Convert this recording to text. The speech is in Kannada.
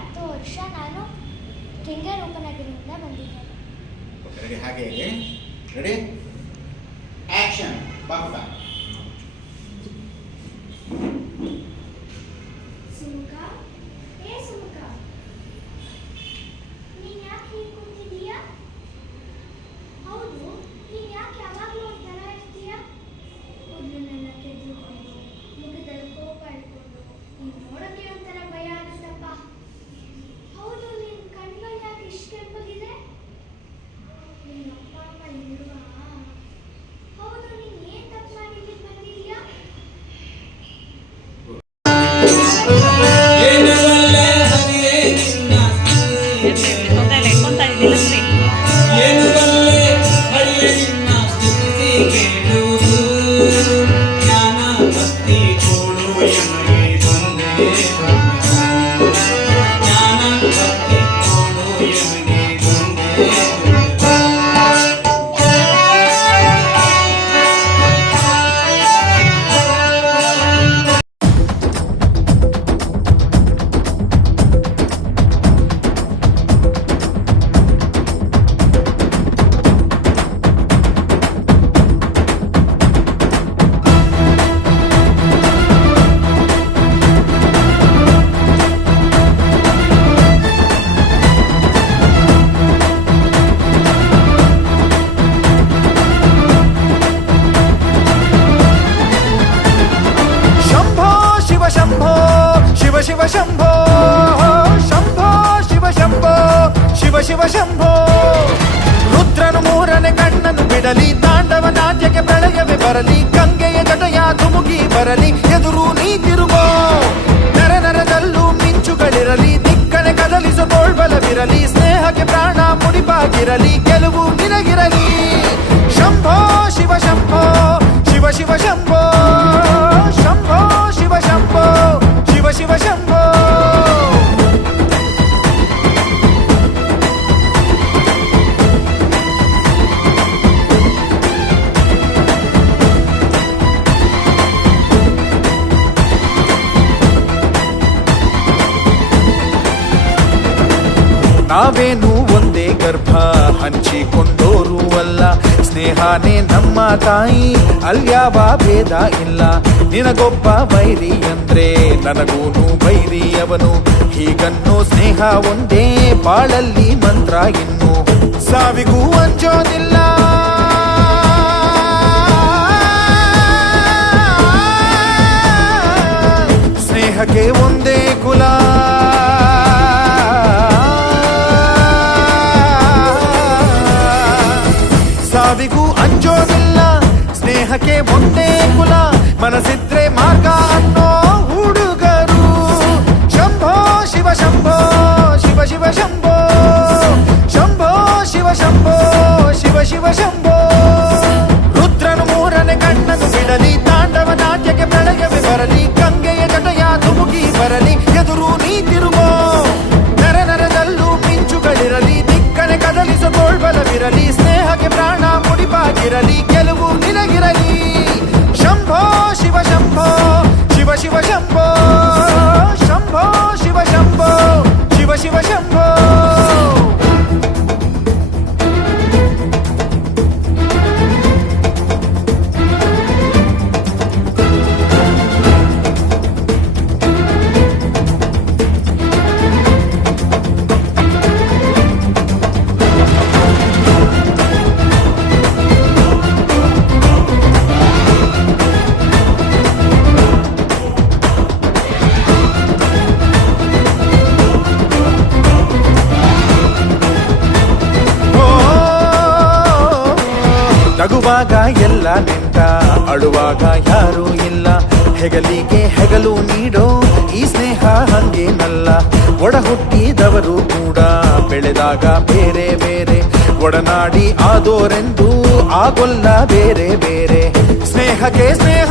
10 ವರ್ಷ ನಾನು ಕೆಂಗೇರಿ ಉಪನಗರದಿಂದ ಬಂದಿದ್ದೇನೆ. ರೆಡಿ? ಹಾಗೆ ರೆಡಿ ಆಕ್ಷನ್. ಬಾಬಾ ಸುಮುಖ, ಏ ಸುಮುಖ, ನೀನ್ ಯಾಕೆ ಹೀಗೆ ಕೂತಿದೀಯಾ? ಹೌದು, ನೀನ್ ಯಾಕೆ ಯಾವಾಗಲೂ ಒಂಥರ ಇರ್ತೀಯ? ಕೂದಲನ್ನೆಲ್ಲ ಕೆದ್ದುಕೊಂಡು, ಮುಖದಲ್ಲಿ ಕೋಪ ಇಟ್ಕೊಂಡು, ನೀನ್ ನೋಡೋಕೆ ಒಂಥರ ಭಯ ಆಗುತ್ತಪ್ಪ. ಹೌದು, ನಿನ್ ಕಣ್ಗಳು ಯಾಕೆ ಇಷ್ಟು ಕೆಂಪಗಿದೆ? ನಿನ್ನ ಅಪ್ಪ ಅಮ್ಮ ಇಲ್ವಾ? ಹೌದು, ನೀನ್ ಏನ್ ತಪ್ಪು ಮಾಡಿ ಇಲ್ಲಿಗೆ ಬಂದಿದೀಯಾ? ಶಿವ ಶಂಭೋ ಶಂಭೋ ಶಿವ ಶಂಭೋ ಶಿವ ಶಿವ ಶಂಭೋ. ರುದ್ರನು ಮೂರನೇ ಕಣ್ಣನ್ನು ಬಿಡಲಿ, ತಾಂಡವ ನಾಟ್ಯಕ್ಕೆ ಪ್ರಳಯವೇ ಬರಲಿ, ಗಂಗೆಯ ಜಟಯ ಧುಮುಕಿ ಬರಲಿ, ಎದುರು ನೀ ತಿರುಗೋ. ನರ ನರದಲ್ಲೂ ಮಿಂಚುಗಳಿರಲಿ, ದಿಕ್ಕನೆ ಕದಲಿಸೋ ತೋಳ್ಬಲವಿರಲಿ, ಸ್ನೇಹಕ್ಕೆ ಪ್ರಾಣ ಮುಡಿಪಾಗಿರಲಿ, ಗೆಲುವು ನಿನಗಿರಲಿ. ಶಂಭೋ ಶಿವ ಶಂಭೋ ಶಿವ ಶಿವ ಶಂಭೋ ಶಂಭೋ ಶಿವ ಶಂಭೋ ಶಿವ ಶಿವ ಶಂಭೋ. ನಾವೇನು ಒಂದೇ ಗರ್ಭ ಹಂಚಿಕೊಂಡೋರು ಅಲ್ಲ, ಸ್ನೇಹನೇ ನಮ್ಮ ತಾಯಿ, ಅಲ್ಯಾವ ಭೇದ ಇಲ್ಲ. ನಿನಗೊಬ್ಬ ವೈರಿ ಅಂದ್ರೆ ನನಗೂನು ವೈರಿ ಅವನು, ಹೀಗನ್ನೋ ಸ್ನೇಹ ಒಂದೇ ಬಾಳಲ್ಲಿ ಮಂತ್ರ, ಇನ್ನು ಸಾವಿಗೂ ಅಂಜೋದಿಲ್ಲ. ಸ್ನೇಹಕ್ಕೆ ಒಂದೇ ಕುಲ, ಸಾವಿಗೂ ಅಂಜೋದಿಲ್ಲ. ಸ್ನೇಹಕ್ಕೆ ಒಂದೇ ಕುಲ, ಮನಸ್ಸಿದ್ರೆ ಮಾರ್ಗ ಅನ್ನೋ ಹುಡುಗರು. ಶಂಭೋ ಶಿವ ಶಂಭೋ ಶಿವ ಶಿವ ಶಂಭೋ ಶಂಭೋ ಶಿವ ಶಂಭೋ ಶಿವ ಶಿವ ಶಂಭೋ. ರುದ್ರನು ಮೂರನೇ ಕಣ್ಣನ್ನು ಬಿಡಲಿ, ತಾಂಡವ ನಾಟ್ಯಕ್ಕೆ ಪ್ರಳಯವೇ ಬರಲಿ, ಗಂಗೆಯ ಜಟಯ ಧುಮುಕಿ ಬರಲಿ, ಎದುರು ನೀ ತಿರುಗೋ. ನರ ನರದಲ್ಲೂ ಮಿಂಚುಗಳಿರಲಿ, ದಿಕ್ಕನೆ ಕದಲಿಸೋ ತೋಳ್ಬಲವಿರಲಿ, ಸ್ನೇಹಕ್ಕೆ ಪ್ರಾಣ ಮುಡಿಪಾಗಿರಲಿ, ಗೆಲುವು ನಿನಗಿರಲಿ. ಶಂಭೋ ಶಿವ ಶಂಭೋ ಶಿವ ಶಿವ ಶಂಭೋ ಶಂಭೋ ಶಿವ ಶಂಭೋ ಶಿವ ಶಿವ ಶಂಭೋ. ನಗುವಾಗ ಎಲ್ಲ ನಿಂತ, ಅಳುವಾಗ ಯಾರೂ ಇಲ್ಲ, ಹೆಗಲಿಗೆ ಹೆಗಲು ನೀಡೋ ಈ ಸ್ನೇಹ ಹಂಗೇನಲ್ಲ. ಒಡ ಹುಟ್ಟಿದವರು ಕೂಡ ಬೆಳೆದಾಗ ಬೇರೆ ಬೇರೆ, ಒಡನಾಡಿ ಆದೋರೆಂದು ಆಗೊಲ್ಲ ಬೇರೆ ಬೇರೆ. ಸ್ನೇಹಕ್ಕೆ ಸ್ನೇಹ